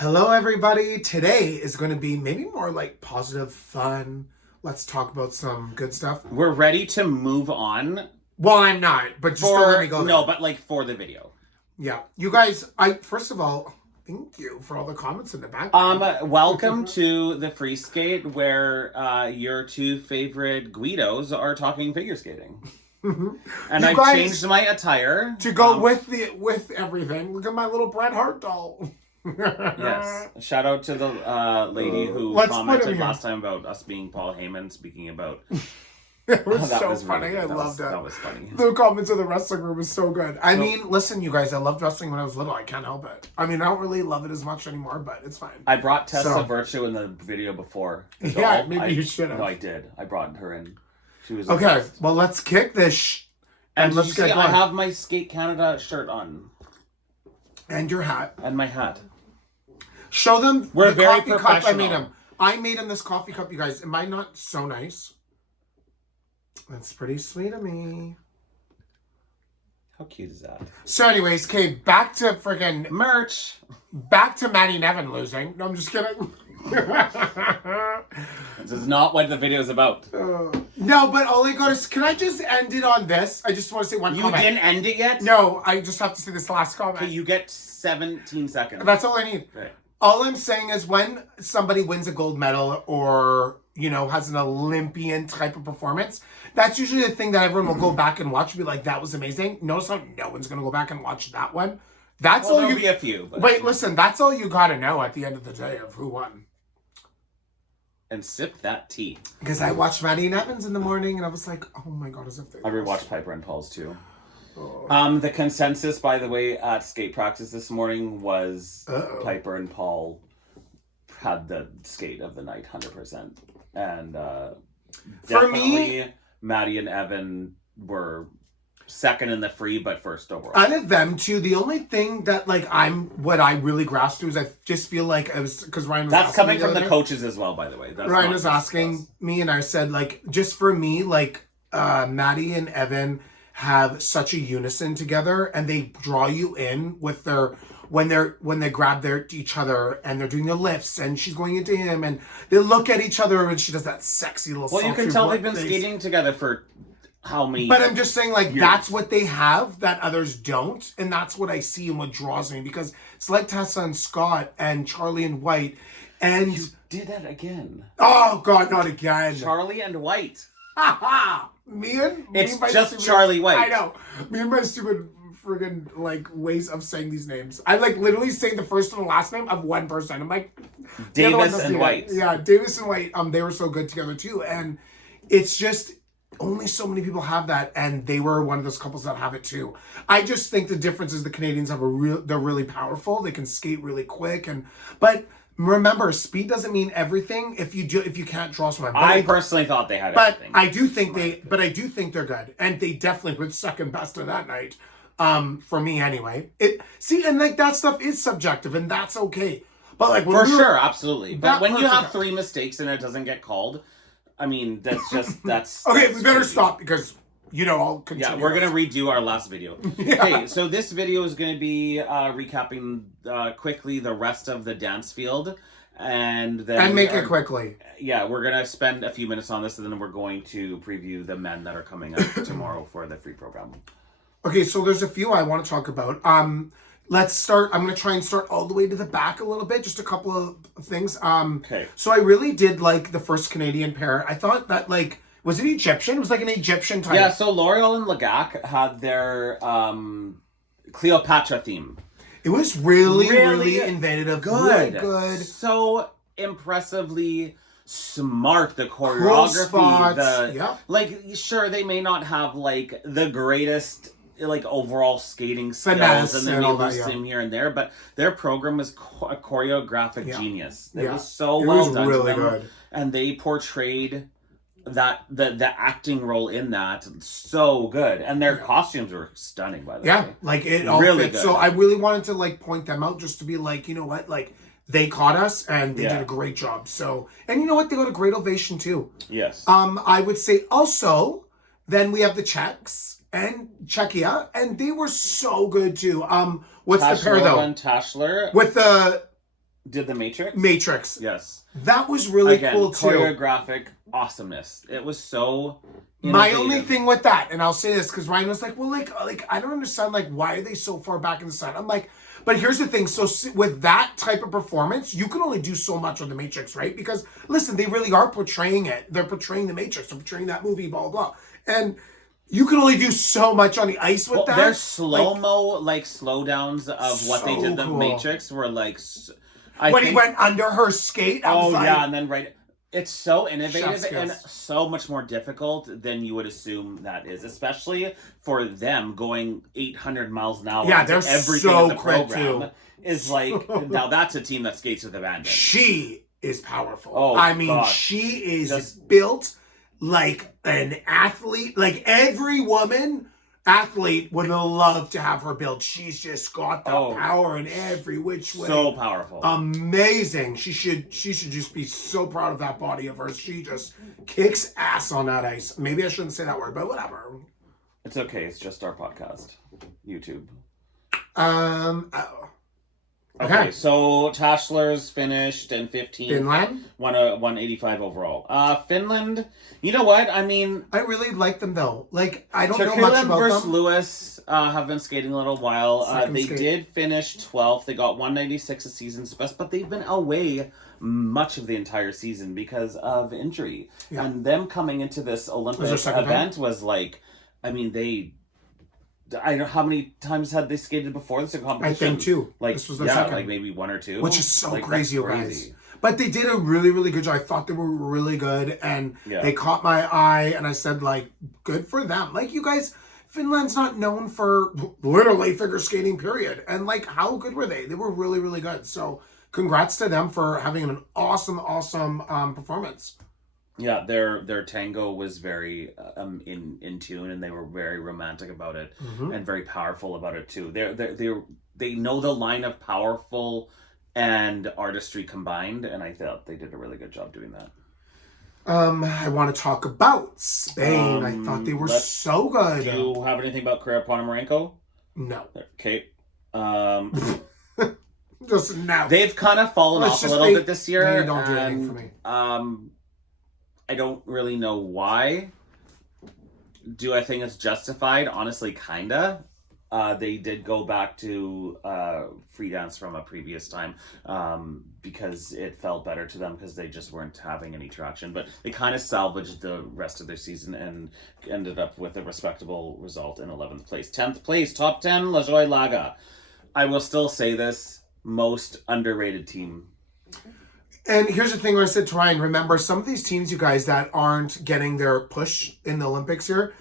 Hello, everybody. Today is going to be maybe more like positive, fun. Let's talk about some good stuff. We're ready to move on. Well, I'm not, but just don't let me go there. No, but like for the video. Yeah. You guys, first of all, thank you for all the comments in the back. Welcome to the free skate where your two favorite Guidos are talking figure skating. And I've changed my attire. To go with everything. Look at my little Bret Hart doll. Yes. Shout out to the lady who commented last time about us being Paul Heyman speaking about... It was so funny. Really I loved it. That was funny. The comments in the wrestling room was so good. I mean, listen, you guys, I loved wrestling when I was little. I can't help it. I mean, I don't really love it as much anymore, but it's fine. I brought Tessa Virtue in the video before. Yeah, maybe you should have. No, I did. I brought her in. She was okay. Well, let's kick this. And let's get going. I have my Skate Canada shirt on. And your hat. And my hat. Show them We're the very coffee cup I made him. I made him this coffee cup, you guys. Am I not so nice? That's pretty sweet of me. How cute is that? So anyways, okay, back to freaking... merch. Back to Maddie and Evan losing. No, I'm just kidding. This is not what the video is about. No, but all I got is... Can I just end it on this? I just want to say one comment. You didn't end it yet? No, I just have to say this last comment. Okay, you get 17 seconds. That's all I need. Right. All I'm saying is when somebody wins a gold medal or, you know, has an Olympian type of performance, that's usually the thing that everyone will go back and watch and be like, that was amazing. Notice how no one's going to go back and watch that one. That's all there'll be a few. But wait, listen, that's all you got to know at the end of the day of who won. And sip that tea. Because I watched Maddie and Evans in the morning and I was like, oh my God, as if they I rewatched Piper and Paul's too. The consensus, by the way, at skate practice this morning was Piper and Paul had the skate of the night, 100%. And for me, Maddie and Evan were second in the free, but first overall. Out of them two, the only thing that what I really grasped to is I just feel like I was because Ryan was that's coming from the coaches as well, by the way. That's Ryan was asking me, and I said just for me, Maddie and Evan have such a unison together, and they draw you in with their when they grab each other and they're doing their lifts, and she's going into him, and they look at each other, and she does that sexy little. Well, you can tell they've been skating together for how many? But I'm just saying, years. That's what they have that others don't, and that's what I see and what draws me because it's like Tessa and Scott and Charlie and White, and you did that again. Oh God, not again! Charlie and White. It's just Charlie White. I know. Me and my stupid friggin' ways of saying these names. I literally saying the first and the last name of one person. I'm like Davis and White. Yeah, Davis and White. They were so good together too, and it's just only so many people have that, and they were one of those couples that have it too. I just think the difference is the Canadians have they're really powerful. They can skate really quick, but. Remember, speed doesn't mean everything if you can't draw someone. I personally thought they had everything. I do think they're good, and they definitely were second best of that night. For me anyway. That stuff is subjective, and that's okay. But sure, absolutely. But when you have three mistakes and it doesn't get called, I mean, that's okay. That's we better stop because. I'll continue. Yeah, we're going to redo our last video. Yeah. Okay, so this video is going to be recapping quickly the rest of the dance field. And then make it quickly. Yeah, we're going to spend a few minutes on this, and then we're going to preview the men that are coming up tomorrow for the free program. Okay, so there's a few I want to talk about. Let's start. I'm going to try and start all the way to the back a little bit. Just a couple of things. Okay. So I really did like the first Canadian pair. I thought that was it Egyptian? It was like an Egyptian type. Yeah, so L'Oreal and Lagac had their Cleopatra theme. It was really inventive. Good. Really good. So impressively smart. The choreography. Cool spots. Sure, they may not have, the greatest, overall skating skills. Finesse and then they lose him here and there. But their program was a choreographic genius. It was so well done. It was really good. And they portrayed... the acting role in that so good, and their costumes were stunning, by the way. It all really fits. So I really wanted to point them out just to be you know what, they caught us and they did a great job. So, and you know what, they got a great ovation too. Yes. I would say also then we have the Czechs and Czechia, and they were so good too. What's the pair though? And Tashler with the Did the Matrix? Matrix. Yes. That was really Again, cool too. Choreographic awesomeness. It was so innovative. My only thing with that, and I'll say this because Ryan was like, well, like I don't understand, like, why are they so far back in the sun? I'm like, but here's the thing. So with that type of performance, you can only do so much on the Matrix, right? Because listen, they really are portraying it. They're portraying the Matrix. They're portraying that movie, blah, blah, blah. And you can only do so much on the ice with that. There's slow-mo, like slowdowns of what they did. The Matrix were like... when he went under her skate, I was like... yeah, and then it's so innovative and so much more difficult than you would assume that is, especially for them going 800 miles an hour. Yeah, they're everything so in the quick program too. Is like, now that's a team that skates with abandon. She is powerful. Oh, I mean, gosh. she is built like an athlete. Like every woman athlete would love to have her build. She's just got the power in every which way. So powerful. Amazing. She should just be so proud of that body of hers. She just kicks ass on that ice. Maybe I shouldn't say that word, but whatever. It's okay. It's just our podcast. YouTube. Okay, so Tashlers finished in 15th. Finland? 185 overall. Finland, you know what? I mean... I really like them, though. Like, I don't know much about versus them. Lewis have been skating a little while. They did finish 12th. They got 196 a season's best, but they've been away much of the entire season because of injury. Yeah. And them coming into this Olympic event was like... I mean, I don't know how many times had they skated before this competition. I think two. Like, this was their second. Like maybe one or two. Which is so crazy, you guys. But they did a really, really good job. I thought they were really good, and they caught my eye, and I said, like, good for them. Like, you guys, Finland's not known for literally figure skating, period. And, like, how good were they? They were really, really good. So, congrats to them for having an awesome performance. Yeah, their tango was very in tune, and they were very romantic about it, and very powerful about it too. They know the line of powerful and artistry combined, and I thought they did a really good job doing that. I want to talk about Spain. I thought they were so good. Do you have anything about Kira Ponomarenko? No. Okay. Just no. They've kind of fallen off a little bit this year. They don't do anything for me. I don't really know why. Do I think it's justified? Honestly, kinda. They did go back to free dance from a previous time because it felt better to them because they just weren't having any traction. But they kind of salvaged the rest of their season and ended up with a respectable result in 11th place. 10th place, top 10, La Joie Laga. I will still say this, most underrated team. And here's the thing where I said to Ryan, remember, some of these teams, you guys, that aren't getting their push in the Olympics here,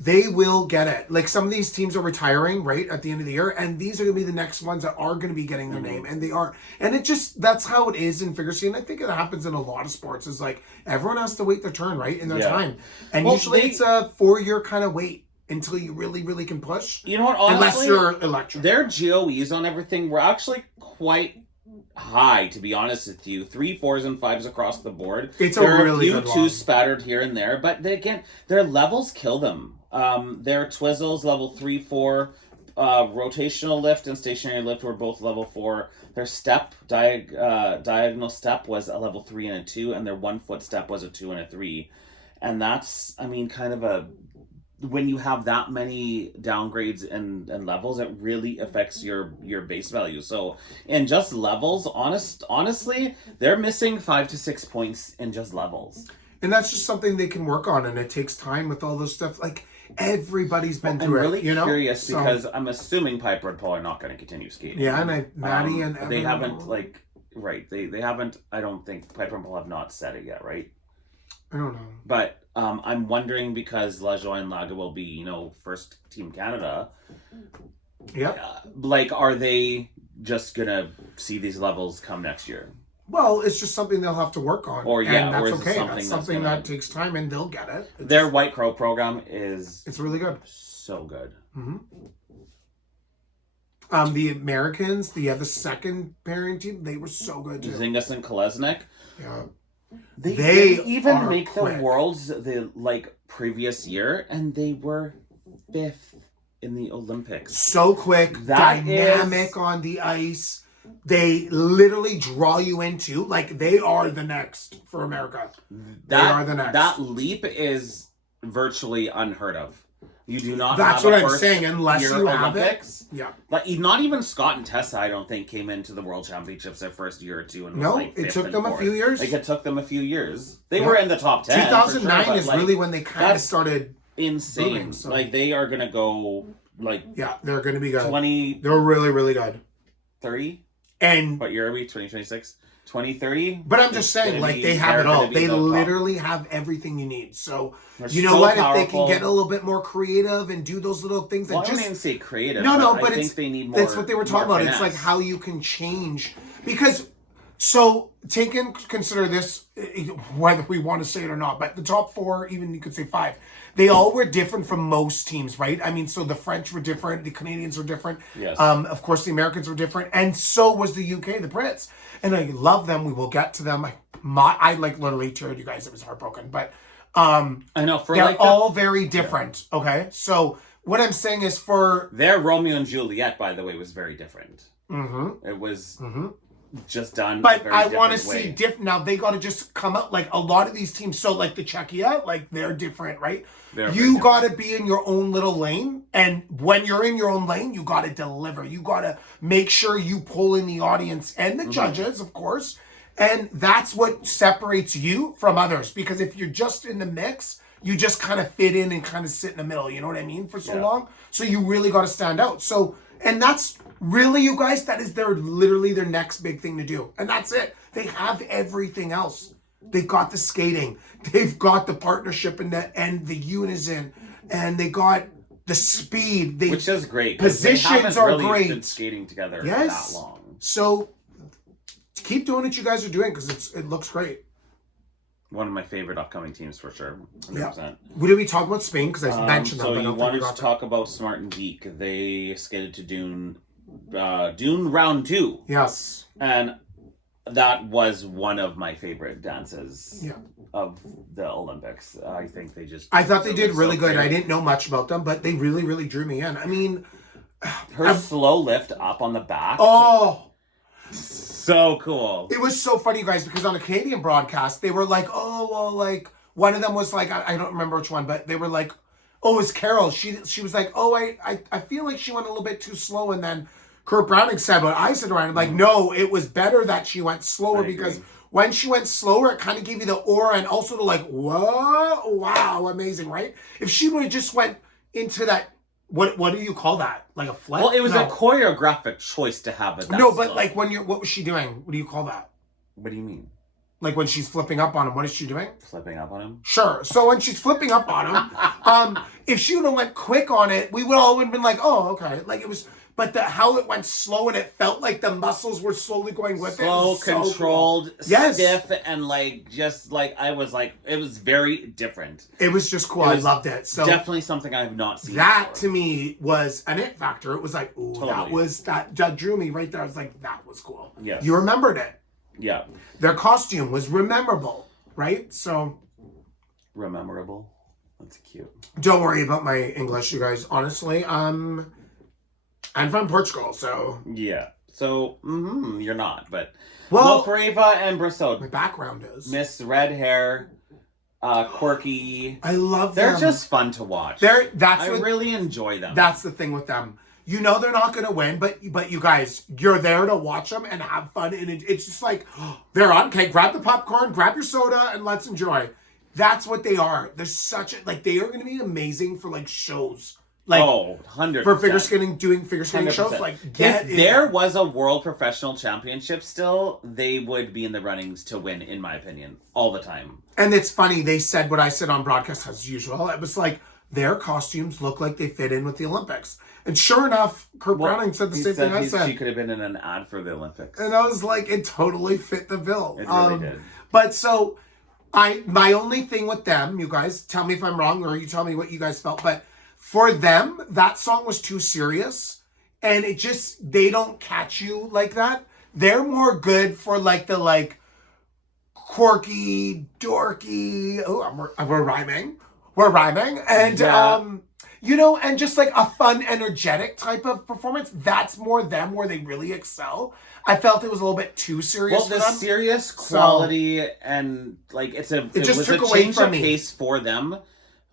they will get it. Like, some of these teams are retiring, right, at the end of the year, and these are going to be the next ones that are going to be getting their name, and they are. And it just, that's how it is in figure skating. I think it happens in a lot of sports, is like, everyone has to wait their turn, right, in their time. And usually it's a 4-year kind of wait until you really, really can push. You know what, honestly, unless you're electric. Their GOEs on everything were actually quite high, to be honest with you. 3 4s and 5s across the board. It's a really good one. There are a few 2s spattered here and there, but again, their levels kill them. Their twizzles, level 3, 4, rotational lift and stationary lift were both level 4. Their step, diagonal step was a level 3 and a 2, and their 1-foot step was a 2 and a 3. And that's, I mean, kind of when you have that many downgrades and levels, it really affects your base value. So in just levels, honestly, they're missing 5 to 6 points in just levels. And that's just something they can work on, and it takes time with all this stuff. Like, everybody's been through I'm really it, you know? Curious because I'm assuming Piper and Paul are not going to continue skating. Yeah, and Maddie and Evan. They haven't, like, right, they haven't, I don't think Piper and Paul have not said it yet, right? I don't know. But I'm wondering because La Joie and Laga will be, first Team Canada. Yep. Like, are they just going to see these levels come next year? Well, it's just something they'll have to work on. And that's okay. That's something that takes time, and they'll get it. Their White Crow program it's really good. So good. Mm-hmm. The Americans, the second pairing team, they were so good too. Zingas and Kolesnik. Yeah. They even make the Worlds the previous year, and they were 5th in the Olympics. So quick, dynamic on the ice. They literally draw you into, like, they are the next for America. They are the next. That leap is virtually unheard of. You do not. That's have what a I'm saying. Unless you have Olympics. it, yeah. Like not even Scott and Tessa, I don't think came into the World Championships their first year or two. And was it took them a few years. Like it took them a few years. They were in the top 10. 2009 sure, is really when they kind of started. Insane. Booming, so. Like they are gonna go like. Yeah, they're gonna be good. 20. They're really, really good. 30. And what year are we? 2026. 2030. But I'm just saying, like, they have it all. They literally have everything you need. So, you know what? Powerful. If they can get a little bit more creative and do those little things that I don't even say creative. But I think they need more. That's what they were talking about. It's like how you can change. Because, so, consider this, whether we want to say it or not, but the top 4, even you could say 5, they all were different from most teams, right? I mean, so the French were different, the Canadians were different. Yes. Of course, the Americans were different, and so was the UK, the Brits. And I love them. We will get to them. I like literally teared you guys. It was heartbroken, but I know they're all very different. Yeah. Okay, so what I'm saying is their Romeo and Juliet, by the way, was very different. Mm-hmm. It was just done. But I want to see different. Now they got to just come up like a lot of these teams. So like the Czechia, like they're different, right? You got to be in your own little lane, and when you're in your own lane, you got to deliver. You got to make sure you pull in the audience and the judges, of course, and that's what separates you from others. Because if you're just in the mix, you just kind of fit in and kind of sit in the middle. You know what I mean? For so long, so you really got to stand out. So, and that's really, you guys, that is literally their next big thing to do, and that's it. They have everything else. They've got the skating, they've got the partnership and the unison, and they got the speed. Which is great. Positions are really great. Been skating together for that long. So keep doing what you guys are doing because it looks great. One of my favorite upcoming teams for sure. 100%. Yeah. Did we talk about Spain? Because I mentioned them. So you wanted to talk about Smart and Geek. They skated to Dune round 2. Yes. And that was one of my favorite dances of the Olympics. I think I thought they did really good. I didn't know much about them, but they really, really drew me in. I mean, her slow lift up on the back. Oh, so cool. It was so funny, you guys, because on a Canadian broadcast, they were like, oh, well, like, one of them was like, I don't remember which one, but they were like, oh, it's Carol. She was like, oh, I feel like she went a little bit too slow, and then Kurt Browning said what I said around. I'm like, no, it was better that she went slower because when she went slower, it kind of gave you the aura and also the like, whoa, wow, amazing, right? If she would have just went into that, what do you call that? Like a flip? Well, it was a choreographic choice to have it. No, but slow. Like what was she doing? What do you call that? What do you mean? Like when she's flipping up on him, what is she doing? Flipping up on him? Sure. So when she's flipping up on him, if she would have went quick on it, we would all have been like, oh, okay. Like it was... But how it went slow and it felt like the muscles were slowly going with slow, it. Slow, controlled, stiff, and like just like I was like it was very different. It was just cool. I loved it. So definitely something I have not seen. That before. To me was an it factor. It was like, ooh, totally. that drew me right there. I was like, that was cool. Yes. You remembered it. Yeah. Their costume was memorable, right? So memorable. That's cute. Don't worry about my English, you guys. Honestly, I'm from Portugal, so... Yeah. So, you're not, but... Well, Pareva and Brissot. My background is. Miss Red Hair, quirky. I love them. They're just fun to watch. I really enjoy them. That's the thing with them. You know they're not going to win, but you guys, you're there to watch them and have fun, and it's just like, they're on, okay, grab the popcorn, grab your soda, and let's enjoy. That's what they are. They're they are going to be amazing for, like, shows. Like, 100%. For doing figure skating 100%. Shows, like, if there was a world professional championship still, they would be in the runnings to win, in my opinion, all the time. And it's funny, they said what I said on broadcast as usual. It was like, their costumes look like they fit in with the Olympics. And sure enough, Kurt Browning said the same thing I said. She could have been in an ad for the Olympics. And I was like, it totally fit the bill. It really did. But so, my only thing with them, you guys, tell me if I'm wrong, or you tell me what you guys felt, but for them, that song was too serious, and they don't catch you like that. They're more good for like the like quirky, dorky. Oh, we're rhyming. We're rhyming, and You know, and just like a fun, energetic type of performance. That's more them where they really excel. I felt it was a little bit too serious for them. Well, the serious quality and like it was a change of pace for them,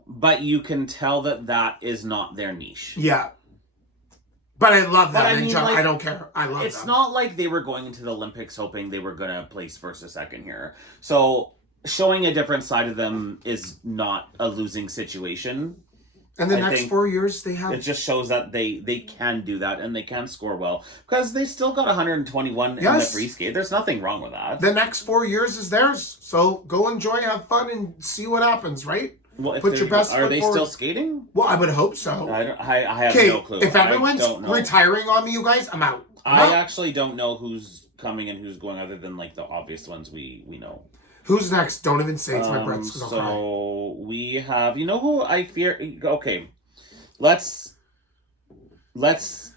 but you can tell that is not their niche. Yeah. But I love them. I don't care. I love them. It's not like they were going into the Olympics hoping they were going to place first or second here. So showing a different side of them is not a losing situation. And the next 4 years they have... It just shows that they can do that and they can score well. Because they still got 121 in the free skate. There's nothing wrong with that. The next 4 years is theirs. So go enjoy, have fun, and see what happens, right? Well, put your best foot forward. Are they still skating? Well, I would hope so. I have no clue. If everyone's retiring on me, you guys, I'm out. I actually don't know who's coming and who's going other than like the obvious ones we know. Who's next? Don't even say it's my Brits. So we have, you know who I fear? Okay, let's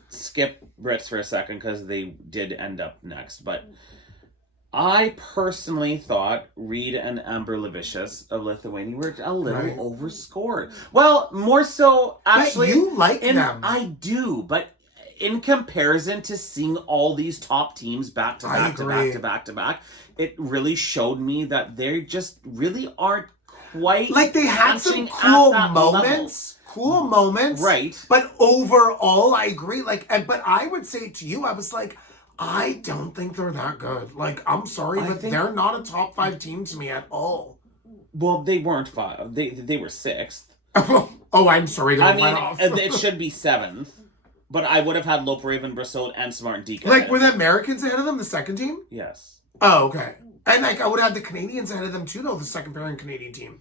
skip Brits for a second because they did end up next. But I personally thought Reed and Amber Levicius of Lithuania were a little overscored. Well, more so actually. But you like them. I do, but in comparison to seeing all these top teams back to back, it really showed me that they just really aren't quite like they had some cool moments. Cool moments. Right. But overall, I agree. But I would say to you, I was like, I don't think they're that good. Like, I'm sorry, but they're not a top 5 team to me at all. Well, they weren't 5. They were 6th. Oh, I'm sorry. It should be 7th. But I would have had Lope Raven, Brassoud, and Smart and Deacon. Like, were the Americans ahead of them, the second team? Yes. Oh, okay. And, like, I would have the Canadians ahead of them, too, though, the second pairing Canadian team.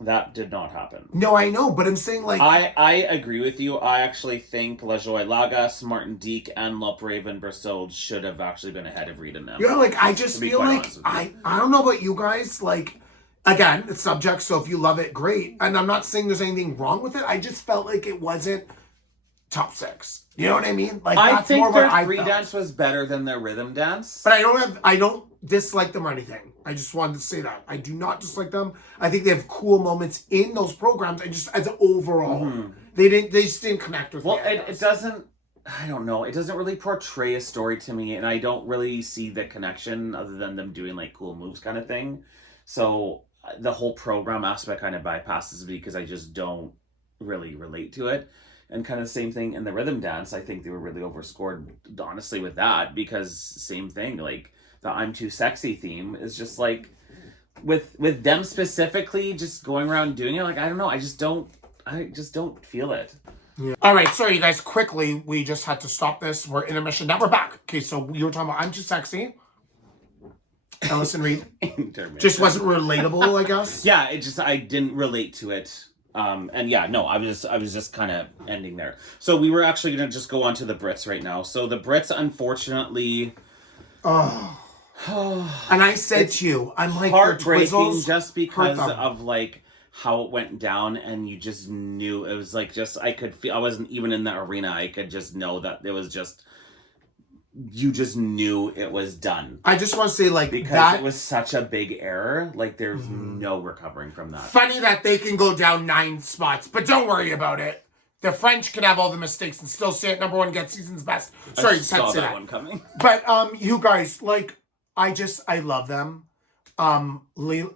That did not happen. No, I know, but I'm saying, like... I agree with you. I actually think Lajoie Lagas, Martin Deek, and Lope Raven, Brassoud should have actually been ahead of Reed and them. You know, like, I just feel like... I don't know about you guys, like... Again, it's subject, so if you love it, great. And I'm not saying there's anything wrong with it. I just felt like it wasn't top 6. You know what I mean? Like I think their free dance was better than their rhythm dance. But I don't dislike them or anything. I just wanted to say that. I do not dislike them. I think they have cool moments in those programs. I just as an overall. They just didn't connect with me. Well, it doesn't I don't know. It doesn't really portray a story to me, and I don't really see the connection other than them doing like cool moves kind of thing. So the whole program aspect kind of bypasses me because I just don't really relate to it. And kind of the same thing in the rhythm dance. I think they were really overscored, honestly, with that because same thing. Like the "I'm Too Sexy" theme is just like with them specifically, just going around doing it. Like I don't know. I just don't feel it. Yeah. All right, sorry, you guys. Quickly, we just had to stop this. We're intermission. Now we're back. Okay, so you were talking about "I'm Too Sexy." Ellison Reed just wasn't relatable, I guess. Yeah, I didn't relate to it. And yeah, no, I was just kind of ending there. So we were actually going to just go on to the Brits right now. So the Brits, unfortunately, and I said to you, I'm like heartbreaking just because of like how it went down, and you just knew it was like I could feel. I wasn't even in the arena. I could just know that it was just. You just knew it was done. I just want to say, like, because it was such a big error. Like, there's no recovering from that. Funny that they can go down 9 spots, but don't worry about it. The French can have all the mistakes and still stay at number 1, get season's best. Sorry, I saw that one coming. But you guys, like, I love them. How do you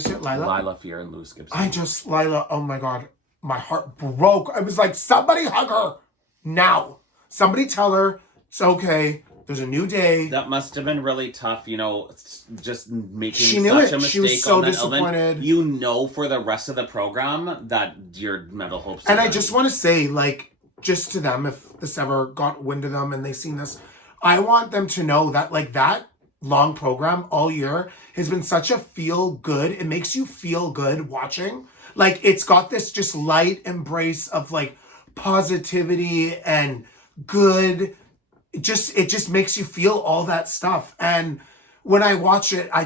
say it, Lila? Lila Fear and Lewis Gibson. Lila. Oh my God, my heart broke. I was like, somebody hug her now. Somebody tell her. It's okay. There's a new day. That must have been really tough, just making she knew such it. a mistake. She was so on that disappointed. Element. For the rest of the program that your medal hopes. And I just want to say, like, just to them, if this ever got wind of them and they've seen this, I want them to know that, like, that long program all year has been such a feel good. It makes you feel good watching. Like, it's got this just light embrace of, like, positivity and good. It just makes you feel all that stuff. And when I watch it, I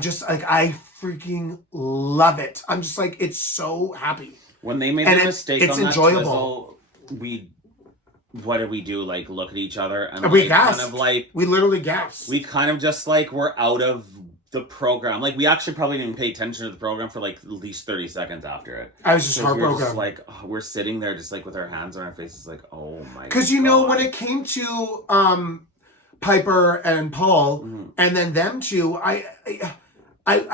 freaking love it. I'm just like, it's so happy. When they made the mistake it's on enjoyable. That twizzle, what did we do? Like, look at each other and we gasped. Kind of like, we literally gasped. We kind of just like, we're out of the program. Like, we actually probably didn't pay attention to the program for like at least 30 seconds after it. I was just heartbroken. We were just like, we're sitting there just like with our hands on our faces, like, oh my god. Because you know, when it came to Piper and Paul, and then them two, I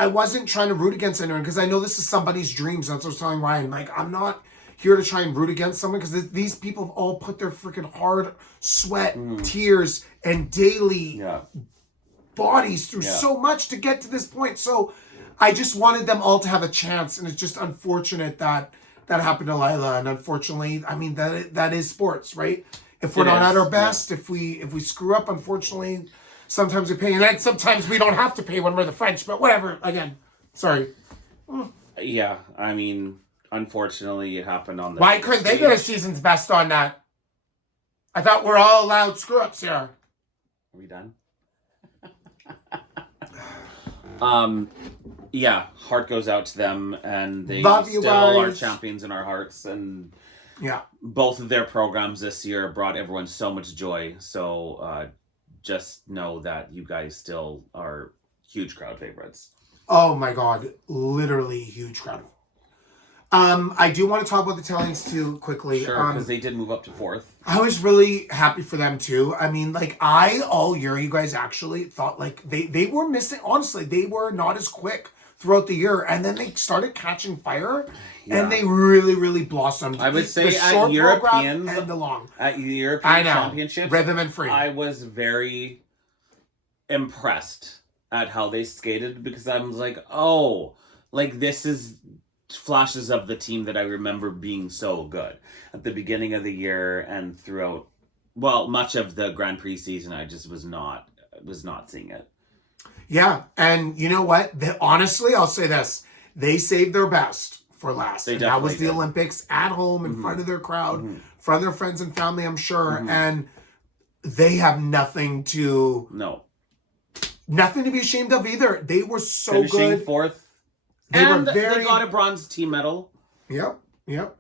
wasn't trying to root against anyone, because I know this is somebody's dreams. That's what I was telling Ryan. Like, I'm not here to try and root against someone, because these people have all put their freaking hard sweat, tears, and daily bodies through so much to get to this point. So I just wanted them all to have a chance, and it's just unfortunate that happened to Lila. And unfortunately, I mean, that is sports, right? If we're not at our best, if we screw up, unfortunately, sometimes we pay, and then sometimes we don't have to pay when we're the French. But whatever. Again, sorry. Yeah, I mean, unfortunately, it happened on the. Why couldn't they get a season's best on that? I thought we're all allowed screw ups here. Are we done? Yeah, heart goes out to them, and they still are champions in our hearts, and both of their programs this year brought everyone so much joy. So just know that you guys still are huge crowd favorites. Oh my god, literally huge crowd. I do want to talk about the Italians too quickly. Sure, because they did move up to 4th. I was really happy for them too. I mean, like, all year, you guys actually thought like they were missing. Honestly, they were not as quick throughout the year, and then they started catching fire, and they really, really blossomed. I would say at Europeans and the long at European Championships, rhythm and free. I was very impressed at how they skated, because I was like, oh, like, this is flashes of the team that I remember being so good at the beginning of the year and throughout, well, much of the Grand Prix season. I just was not seeing it. Yeah, and you know what? Honestly, I'll say this: they saved their best for last. And that was the Olympics at home in front of their crowd, in front of their friends and family, I'm sure, and they have nothing to be ashamed of either. They were so finishing good. 4th. They got a bronze team medal. Yep.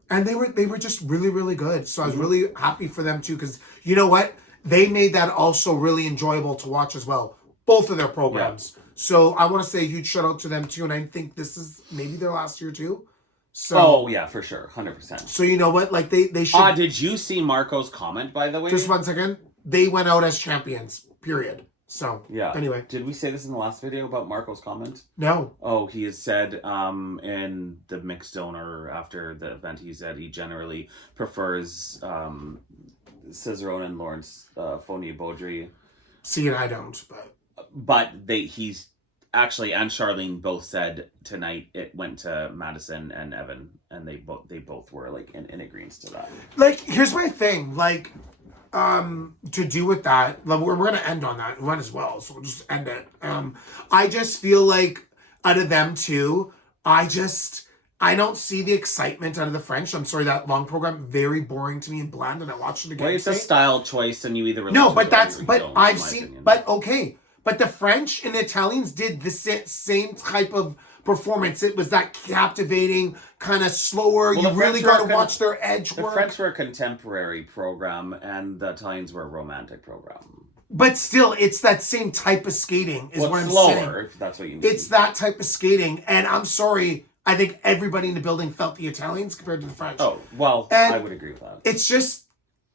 And they were just really, really good. So I was really happy for them too, because you know what? They made that also really enjoyable to watch as well. Both of their programs. Yeah. So I want to say a huge shout out to them too. And I think this is maybe their last year too. So yeah, for sure. 100%. So you know what? Like they should. Did you see Marco's comment, by the way? Just 1 second. They went out as champions. Period. So anyway, did we say this in the last video about Marco's comment? No. Oh, he has said in the mixed zone or after the event, he said he generally prefers Cicerone and Lawrence Fournier-Beaudry. See, and I don't, but he's actually, and Charlene both said tonight it went to Madison and Evan, and they both were like in agreement to that. Like, here's my thing, like. To do with that, we're going to end on that. We might as well, so we'll just end it. I just feel like out of them two, I don't see the excitement out of the French. I'm sorry, that long program, very boring to me and bland, and I watched it again. Well, it's a style choice, and you either but the French and the Italians did the same type of performance. It was that captivating, kind of slower. You really got to watch their edge work. The French were a contemporary program, and the Italians were a romantic program. But still, it's that same type of skating. Is what I'm slower, saying. If that's what you mean. It's that type of skating, and I'm sorry. I think everybody in the building felt the Italians compared to the French. Oh, well, I would agree with that. It's just,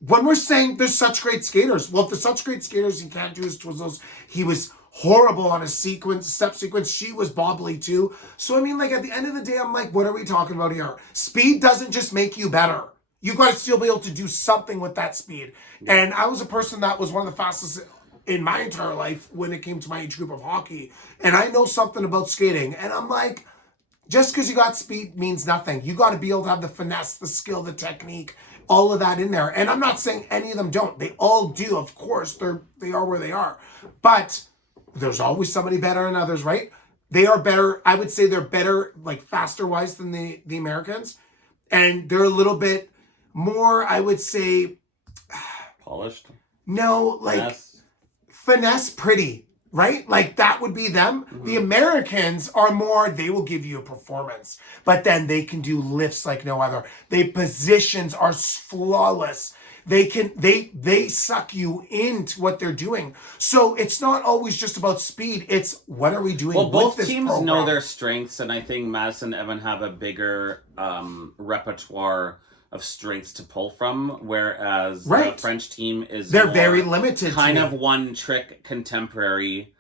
when we're saying there's such great skaters, well, if there's such great skaters, he can't do his twizzles. He was horrible on his step sequence. She was bobbly too. So, I mean, like, at the end of the day, I'm like, what are we talking about here? Speed doesn't just make you better. You got to still be able to do something with that speed. Yeah. And I was a person that was one of the fastest in my entire life when it came to my age group of hockey. And I know something about skating. And I'm like, just because you got speed means nothing. You got to be able to have the finesse, the skill, the technique, all of that in there. And I'm not saying any of them don't. They all do, of course. They are where they are. But there's always somebody better than others, right? They are better. I would say they're better, like, faster-wise than the Americans. And they're a little bit more, I would say... Polished? No, like, finesse pretty, right? Like, that would be them. Mm-hmm. The Americans are more, they will give you a performance. But then they can do lifts like no other. Their positions are flawless. they suck you into what they're doing. So it's not always just about speed. It's what are we doing? Well, both with teams program? know their strengths, and I think Madison and Evan have a bigger repertoire of strengths to pull from, whereas the French team is they're very limited. Kind of one trick contemporary.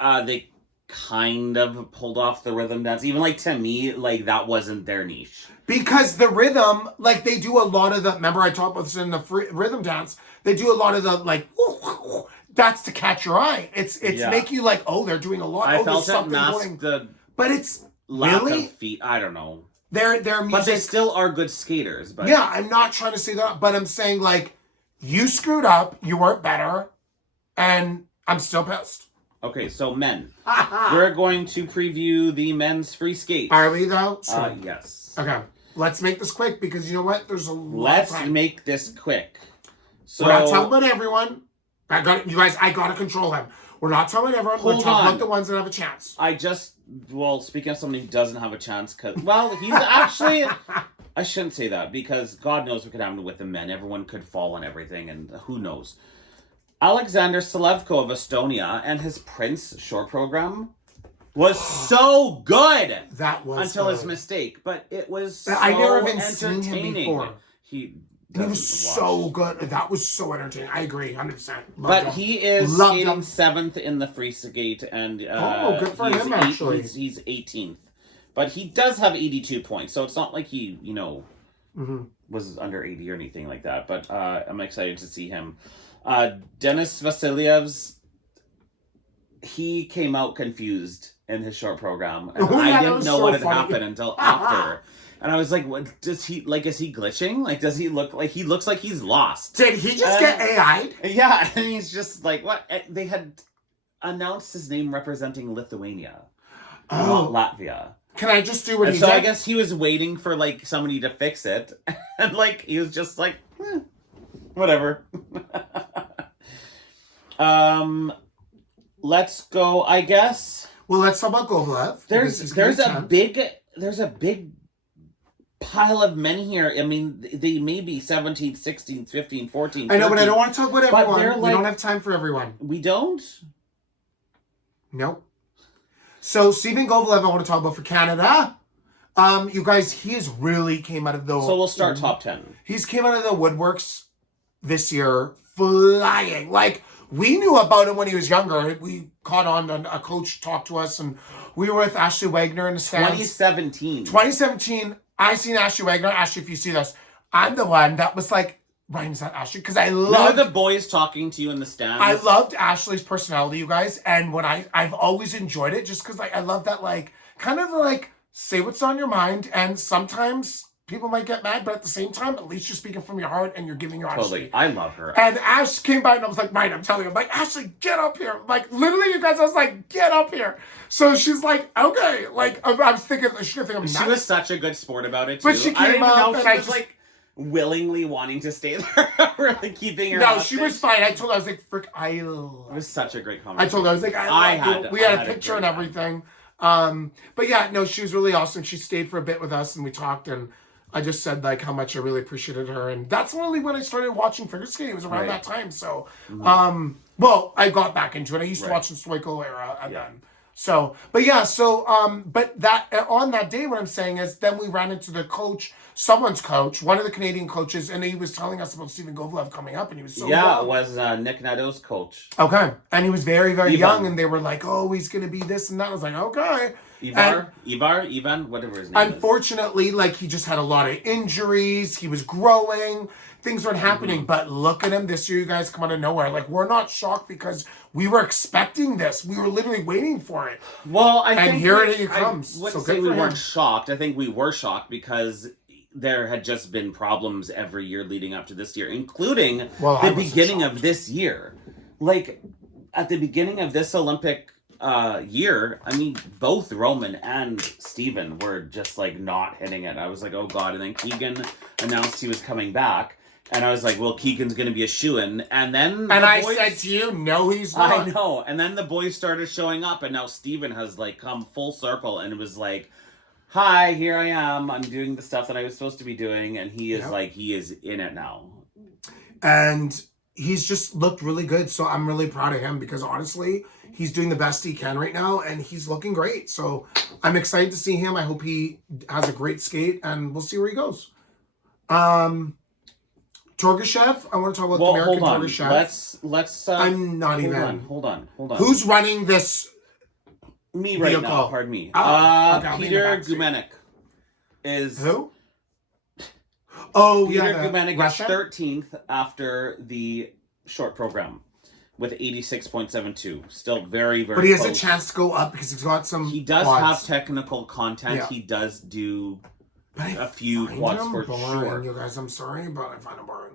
They kind of pulled off the rhythm dance. Even like to me, like that wasn't their niche. Because the rhythm, like they do a lot of the. Remember, I talked about this in the rhythm dance. They do a lot of the like. That's to catch your eye. It's make you like, oh, they're doing a lot. I felt it masked the. But it's lack of feet. I don't know. Their music, but they still are good skaters. But yeah, I'm not trying to say that, but I'm saying like you screwed up, you weren't better, and I'm still pissed. Okay, so men, we're going to preview the men's free skate. Are we though? Yes. Okay, let's make this quick because you know what? There's a lot. Let's make this quick. So we're not talking about everyone. You guys. I gotta control him. We're not talking about everyone. We're talking about the ones that have a chance. Speaking of somebody who doesn't have a chance, he's actually, I shouldn't say that, because God knows what could happen with the men. Everyone could fall on everything, and who knows. Alexander Selevko of Estonia and his Prince short program was so good. That was until good. His mistake, but it was so I never even entertaining. Seen him before. He was so good. That was so entertaining. I agree, 100%. But he is skating 7th in the free skate, and good for him. Actually, he's 18th, but he does have 82 points, so it's not like he, was under 80 or anything like that. But I'm excited to see him. Denis Vasilyev's, he came out confused in his short program, and I didn't know what had happened until after. And I was like, "What does he like? Is he glitching? Like, does he look like he looks like he's lost? Did he just get AI'd? Yeah, and he's just like, what? They had announced his name representing Lithuania, not Latvia. Can I just do what he did? So I guess he was waiting for like somebody to fix it, and like he was just like, whatever. Let's go. I guess. Well, let's talk about Kovalev. There's a big pile of men here. I mean, they may be 17th, 16th, 15th, 14th. I know, but I don't want to talk about everyone. We don't have time for everyone. We don't? Nope. So, Stephen Kovalev, I want to talk about for Canada. You guys, he has really came out of the... So, we'll start top 10. He's came out of the woodworks this year flying. Like, we knew about him when he was younger. We caught on, a coach talked to us, and we were with Ashley Wagner in the stands. 2017, I seen Ashley Wagner. Ashley, if you see this, I'm the one that was like, Ryan, is that Ashley? Because I love the boys talking to you in the stands. I loved Ashley's personality, you guys, and when I've always enjoyed it, just because I love that kind of say what's on your mind, and sometimes people might get mad, but at the same time, at least you're speaking from your heart and you're giving your honesty. Totally, I love her. And Ash came by and I was like, Ryan, I'm telling you, I'm like, Ashley, get up here. Like, literally, you guys, I was like, get up here. So she's like, okay. Like, I was thinking, she was such a good sport about it, too. But she came up and I was like, willingly wanting to stay there, really keeping her. No, she was fine. I told her, I was like, frick, it was such a great conversation. I told her, I was like, we had a picture and everything. But yeah, no, she was really awesome. She stayed for a bit with us and we talked, and I just said how much I really appreciated her, and that's only when I started watching figure skating. It was around that time. So, well, I got back into it. I used to watch the Stoico era, and then but that on that day, what I'm saying is, then we ran into the coach, someone's coach, one of the Canadian coaches, and he was telling us about Stephen Kovalev coming up, and he was so young. It was Nick Nadeau's coach. Okay, and he was very, very young, and they were like, oh, he's gonna be this and that. I was like, okay. Ivan, whatever his name is. Unfortunately, he just had a lot of injuries. He was growing. Things weren't happening. But look at him this year, you guys, come out of nowhere. We're not shocked because we were expecting this. We were literally waiting for it. Well, I think here it comes. I wouldn't say we weren't shocked. I think we were shocked because there had just been problems every year leading up to this year, including the beginning of this year. At the beginning of this Olympic year, I mean, both Roman and Steven were just not hitting it. I was like, oh God. And then Keegan announced he was coming back. And I was like, well, Keegan's going to be a shoo-in. And then I said to you, no, he's not. I know. And then the boys started showing up, and now Steven has come full circle, and it was like, hi, here I am. I'm doing the stuff that I was supposed to be doing. And he is he is in it now. And he's just looked really good. So I'm really proud of him because honestly, he's doing the best he can right now and he's looking great. So I'm excited to see him. I hope he has a great skate and we'll see where he goes. Torgashev, I want to talk about the American Torgashev. Let's I'm not hold on. Who's running this me right vehicle? now, pardon me. Okay, Peter Gumenik is who? Oh, Peter Gumenik is 13th after the short program with 86.72. Still very, very But he has close. a chance to go up because he's got some He does quads. have technical content. Yeah. He does do a few quads for sure. You guys, I'm sorry, but I find him boring.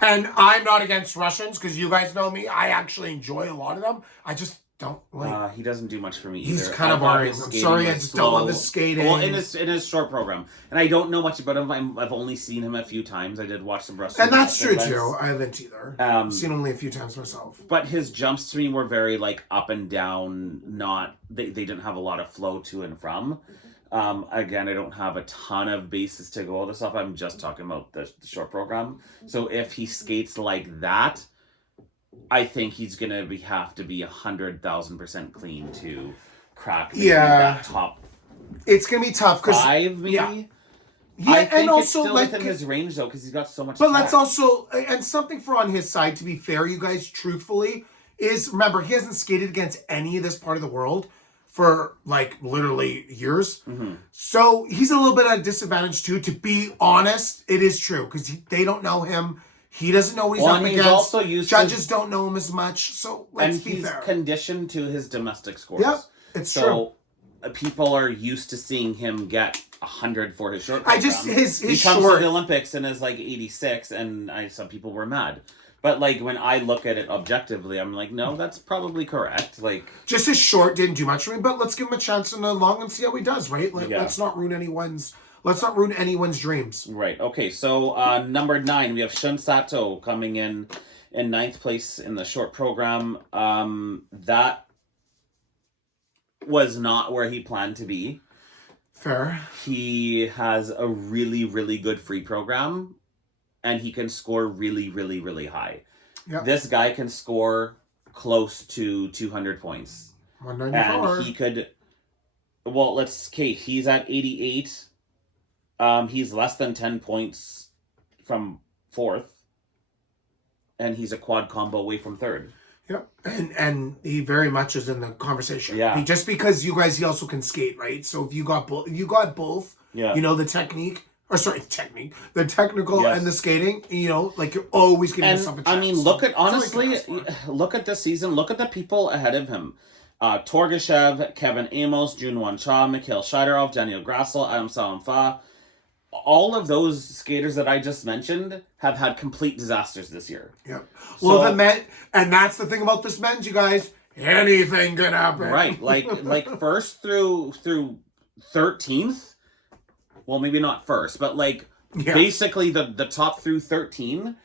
And I'm not against Russians because you guys know me. I actually enjoy a lot of them. I just don't like. He doesn't do much for me either. He's kind of boring. I'm sorry, I just don't love his skating. Well, in his short program, and I don't know much about him. I've only seen him a few times. I did watch some wrestling, and that's true too. I haven't either. I've seen only a few times myself. But his jumps to me were very like up and down. Not they didn't have a lot of flow to and from. Again, I don't have a ton of bases to go all this stuff. I'm just talking about the short program. So if he skates like that, I think he's gonna have to be 100,000% clean to crack that top. It's gonna be tough because 5 maybe. Yeah, I think and also it's still like within his range though because he's got so much. But let's also and something for on his side. To be fair, you guys, truthfully, is remember he hasn't skated against any of this part of the world for like literally years. Mm-hmm. So he's a little bit at a disadvantage too. To be honest, it is true because they don't know him. He doesn't know what he's up against. Also used Judges don't know him as much. So let's be fair. And he's conditioned to his domestic scores. Yeah, it's true. People are used to seeing him get 100 for his short program. He comes to the Olympics and is like 86, and some people were mad. But like when I look at it objectively, I'm like, no, that's probably correct. Like just his short didn't do much for me, but let's give him a chance in the long and see how he does. Right? Let's not ruin anyone's. Let's not ruin anyone's dreams. Right. Okay. So number 9, we have Shun Sato coming in 9th place in the short program. That was not where he planned to be. Fair. He has a really, really good free program. And he can score really, really, really high. Yep. This guy can score close to 200 points. 194. And he could... Well, he's at 88. He's less than 10 points from 4th. And he's a quad combo away from 3rd. Yep. And he very much is in the conversation. Yeah. Just because you guys, he also can skate, right? So if you got both, yeah. You know, the technique... the technical and the skating, you know, like you're always giving yourself a chance. I mean, look at this season, look at the people ahead of him. Torgashev, Kevin Amos, Junwon Cha, Mikhail Shidorov, Daniel Grassel, Adam Salamfa. All of those skaters that I just mentioned have had complete disasters this year. Yeah. Well, the men, and that's the thing about this men's, you guys, anything can happen. Right. Like first through 13th. Well, maybe not first, but basically the top through 13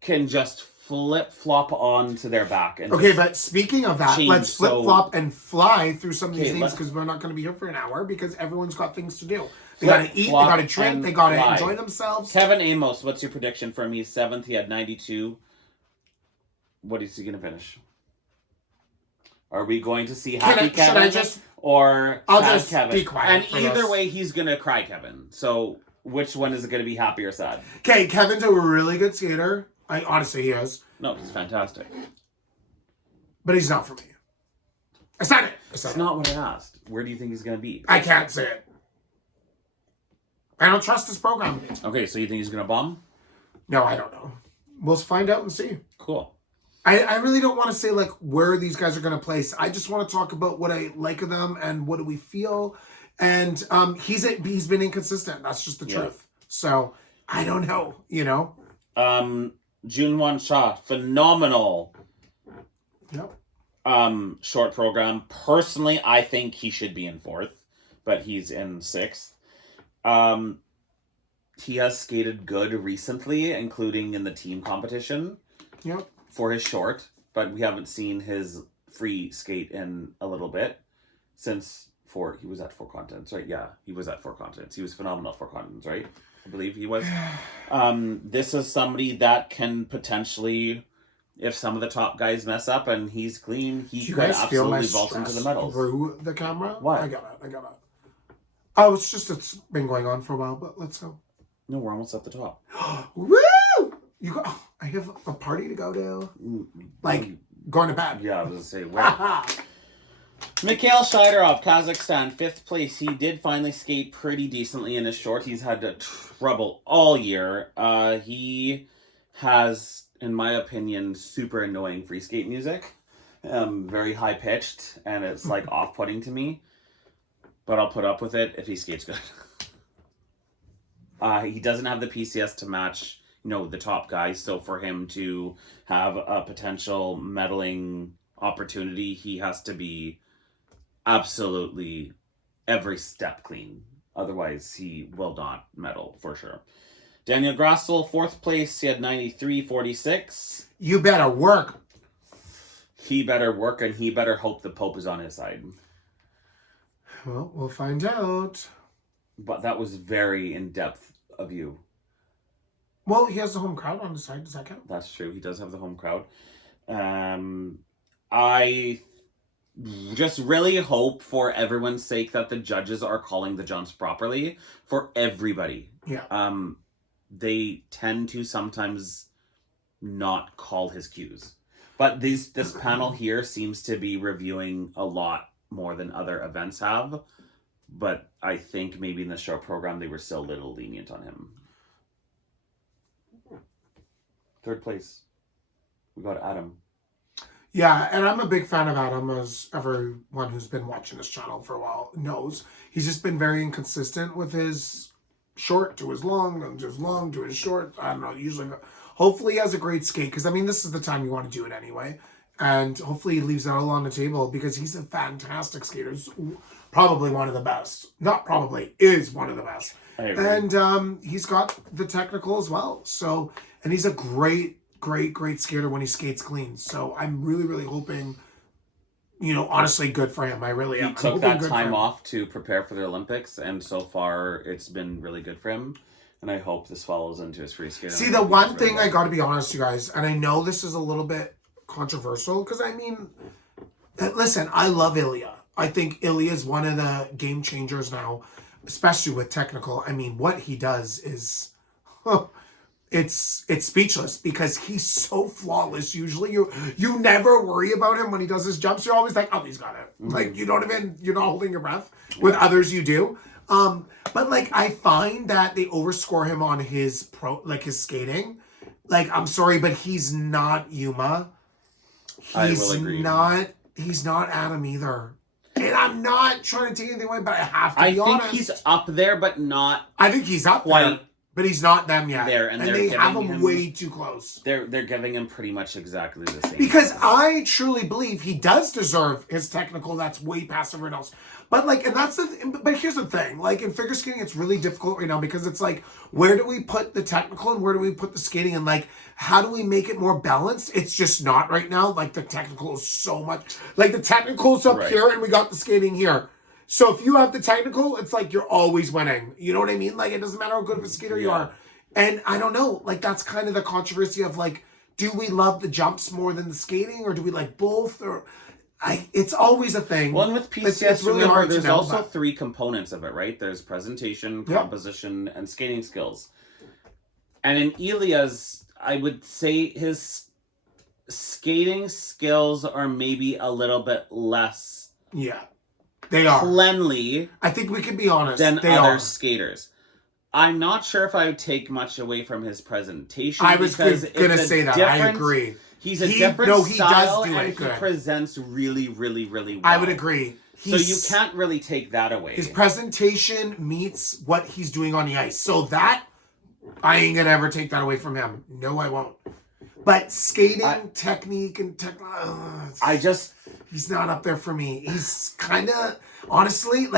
can just flip-flop onto their back. And but speaking of that, let's flip-flop and fly through some of these things because we're not going to be here for an hour because everyone's got things to do. They got to eat, they got to drink, they got to enjoy themselves. Kevin Amos, what's your prediction for him? He's 7th, he had 92. What is he going to finish? Are we going to see happy Kevin? Or I'll just Kevin? Be quiet. And either way, he's going to cry Kevin. So which one is it going to be, happy or sad? Okay, Kevin's a really good skater. Honestly, he is. No, he's fantastic. But he's not for me. I said it. That's not what I asked. Where do you think he's going to be? I can't say it. I don't trust this program. Okay, so you think he's going to bomb? No, I don't know. We'll find out and see. Cool. I really don't want to say like where these guys are going to place. I just want to talk about what I like of them and what do we feel. And he's been inconsistent. That's just the truth. So I don't know, you know. Junwon Cha, phenomenal. Yep. Short program. Personally, I think he should be in 4th, but he's in 6th. He has skated good recently, including in the team competition. Yep. For his short, but we haven't seen his free skate in a little bit since he was at 4 continents, right? Yeah, he was at 4 continents. He was phenomenal at 4 continents, right? I believe he was. This is somebody that can potentially, if some of the top guys mess up and he's clean, he could absolutely vault into the medals. Through the camera? What? I got it. Oh, it's been going on for a while, but let's go. No, we're almost at the top. Woo! I have a party to go to. Like, going to bed. Yeah, I was going to say, where? Mikhail Shidorov, Kazakhstan, 5th place. He did finally skate pretty decently in his short. He's had trouble all year. He has, in my opinion, super annoying free skate music. Very high pitched, and it's like off-putting to me. But I'll put up with it if he skates good. He doesn't have the PCS to match, the top guys. So for him to have a potential medaling opportunity, he has to be absolutely every step clean. Otherwise, he will not medal for sure. Daniel Grassel, 4th place. He had 93.46. You better work. He better work, and he better hope the Pope is on his side. Well, we'll find out. But that was very in-depth of you. Well, he has the home crowd on his side. Does that count? That's true. He does have the home crowd. I just really hope, for everyone's sake, that the judges are calling the jumps properly for everybody. Yeah. They tend to sometimes not call his cues. But this panel here seems to be reviewing a lot more than other events have. But I think maybe in the show program they were still a little lenient on him. 3rd place. We got Adam. Yeah, and I'm a big fan of Adam, as everyone who's been watching this channel for a while knows. He's just been very inconsistent with his short to his long, and his long to his short. I don't know, usually. Hopefully he has a great skate, because, this is the time you want to do it anyway. And hopefully he leaves it all on the table, because he's a fantastic skater. He's probably one of the best. Not probably, is one of the best. I agree. And he's got the technical as well. So, and he's a great skater when he skates clean. So I'm really, really hoping, honestly, good for him. I really am. He took that time off to prepare for the Olympics, and so far it's been really good for him. And I hope this follows into his free skating. See, the one thing I got to be honest, you guys, and I know this is a little bit controversial, because listen, I love Ilya. I think Ilya is one of the game changers now, especially with technical. What he does is, it's speechless, because he's so flawless. Usually, you never worry about him when he does his jumps. You're always like, oh, he's got it. Mm-hmm. Like, you're not holding your breath. With others, you do. But I find that they overscore him on his his skating. I'm sorry, but he's not Yuma. He's not Adam either. And I'm not trying to take anything away, but I have to be honest. I think he's up there, but not. I think he's up there, but he's not them yet. And they have him way too close. They're giving him pretty much exactly the same. Because I truly believe he does deserve his technical. That's way past everyone else. But and that's but here's the thing. In figure skating, it's really difficult right now, because it's where do we put the technical and where do we put the skating, and how do we make it more balanced? It's just not right now. The technical is so much. The technical's up here and we got the skating here. So if you have the technical, it's you're always winning. You know what I mean? It doesn't matter how good of a skater you are. And I don't know. That's kind of the controversy of do we love the jumps more than the skating, or do we like both? Or it's always a thing. Well, and with PCS, it's really hard there's also 3 components of it, right? There's presentation, composition, and skating skills. And in Ilya's, I would say his skating skills are maybe a little bit less. Yeah, they are cleanly. I think we can be honest. Than other skaters. I'm not sure if I would take much away from his presentation. I was going to say that. I agree. He's a different style, he does do and it good. He presents really, really, really well. I would agree. So you can't really take that away. His presentation meets what he's doing on the ice. So that, I ain't going to ever take that away from him. No, I won't. But skating, technique, and he's not up there for me. He's kind of, honestly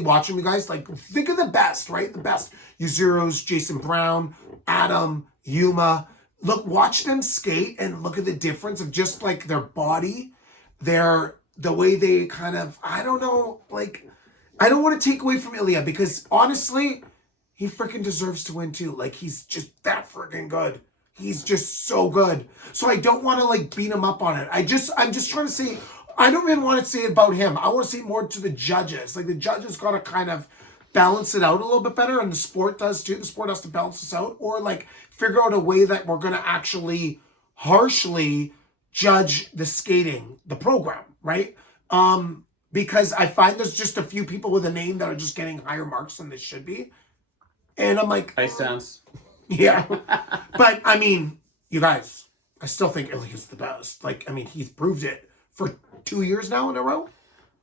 watching you guys, think of the best, right? The best. Uzeros, Jason Brown, Adam, Yuma. Look, watch them skate and look at the difference of just their body, the way they kind of, I don't know, I don't want to take away from Ilya, because honestly, he freaking deserves to win too. Like, he's just that freaking good. He's just so good. So I don't want to like beat him up on it. I'm just trying to say, I don't even want to say it about him. I want to say more to the judges. Like, the judges got to kind of balance it out a little bit better, and the sport does too. The sport has to balance this out, or like figure out a way that we're going to actually harshly judge the skating, the program, right? Because I find there's just a few people with a name that are just getting higher marks than they should be. And I'm like... Ice dance. Yeah. But, I mean, you guys, I still think Ilya's the best. Like, I mean, he's proved it for 2 years now in a row.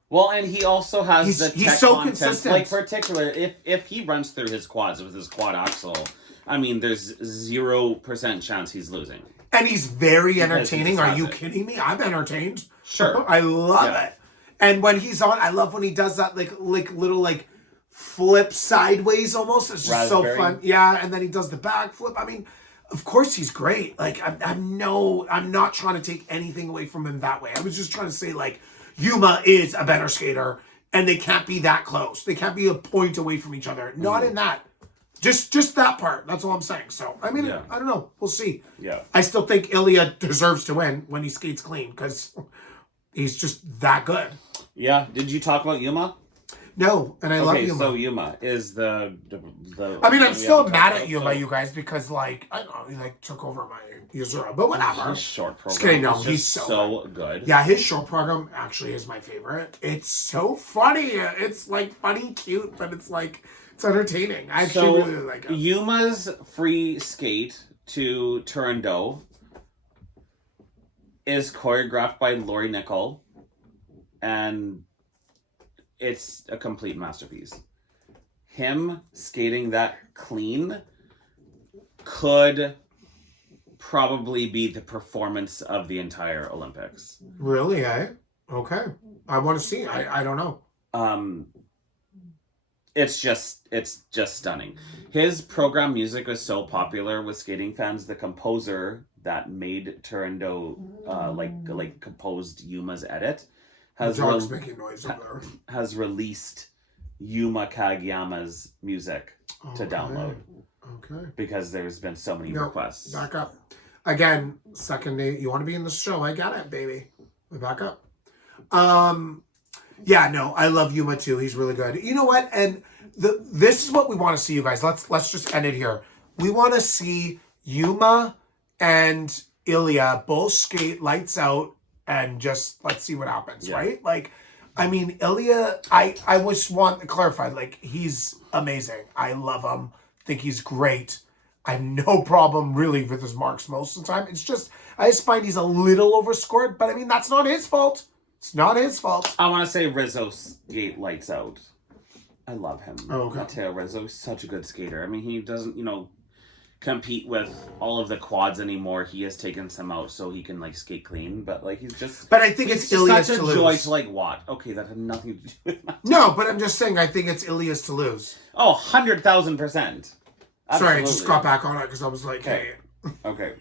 Well, and he also has he's so consistent. Like, particular, if he runs through his quads with his quad axle, I mean, there's 0% chance he's losing. And he's very entertaining. Are you kidding me? I'm entertained. Sure. I love it. And when he's on, I love when he does that like little like flip sideways almost. It's just so fun. Yeah, and then he does the back flip. I mean, of course he's great. Like I'm not trying to take anything away from him that way. I was just trying to say like Yuma is a better skater and they can't be that close. They can't be a point away from each other. Not in that. Just that part. That's all I'm saying. So, I mean, I don't know. We'll see. Yeah. I still think Ilya deserves to win when he skates clean because he's just that good. Yeah. Did you talk about Yuma? No, and I love Yuma. So Yuma is the I mean, I'm still mad at Yuma, you guys, because like I don't know, he like took over my Yuzura, but whatever. His short program. Just kidding, no, he's so good. Yeah, his short program actually is my favorite. It's so funny. It's like funny, cute, but it's like it's entertaining. I actually really like it. Yuma's free skate to Turandot is choreographed by Lori Nickel, and it's a complete masterpiece. Him skating that clean could probably be the performance of the entire Olympics. Really, eh? Okay. I want to see. I don't know. It's just stunning. His program music was so popular with skating fans. The composer that made Turandot like composed Yuma's edit making noise over there. Has released Yuma Kageyama's music to download. Okay. Because there's been so many requests. Back up. Again, second day. You want to be in the show? I got it, baby. We back up. Yeah, no, I love Yuma too. He's really good. You know what? And this is what we want to see, you guys. Let's just end it here. We want to see Yuma and Ilya both skate lights out and just let's see what happens, right? Like, I mean, Ilya, I just want to clarify, like, he's amazing. I love him. Think he's great. I have no problem really with his marks most of the time. It's just, I just find he's a little overscored, but I mean, that's not his fault. It's not his fault. I want to say Rizzo skate lights out. I love him. Matteo Rizzo's such a good skater. I mean, he doesn't, compete with all of the quads anymore. He has taken some out so he can like skate clean, but like he's just. But I think it's Ilya's such to a lose. joy to like watch. Okay, that had nothing to do with my No, but I'm just saying I think it's Ilya's to lose. Oh, 100,000%. Sorry, I just got back on it because I was like, hey. Okay.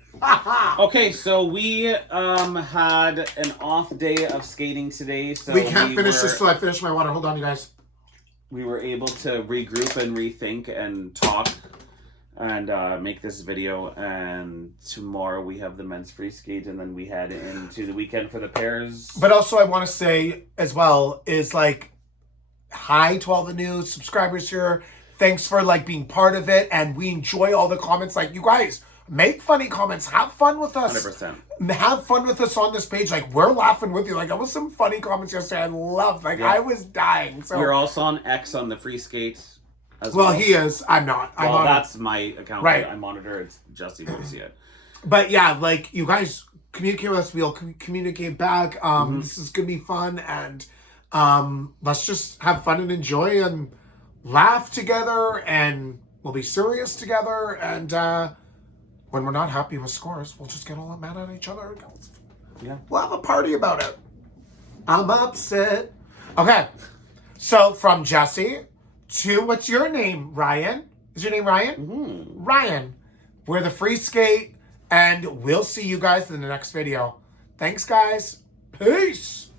Okay, so we had an off day of skating today. So we can't finish this till I finish my water. Hold on, you guys. We were able to regroup and rethink and talk and make this video. And tomorrow we have the men's free skate, and then we head into the weekend for the pairs. But also, I want to say as well is like, hi to all the new subscribers here. Thanks for like being part of it, and we enjoy all the comments. Like, you guys, make funny comments. Have fun with us. 100%. Have fun with us on this page. Like, we're laughing with you. Like, there was some funny comments yesterday. I loved. Like, I was dying. So we're also on X on the free skate as well. Well, he is. I'm not. That's my account. Right. I monitor. It's Jesse who see it. But yeah, like, you guys communicate with us. We'll communicate back. This is gonna be fun, and let's just have fun and enjoy and laugh together, and we'll be serious together, and when we're not happy with scores, we'll just get all mad at each other. Yeah. We'll have a party about it. I'm upset. Okay. So from Jesse to, what's your name, Ryan? Is your name Ryan? Mm-hmm. Ryan. We're the free skate, and we'll see you guys in the next video. Thanks, guys. Peace.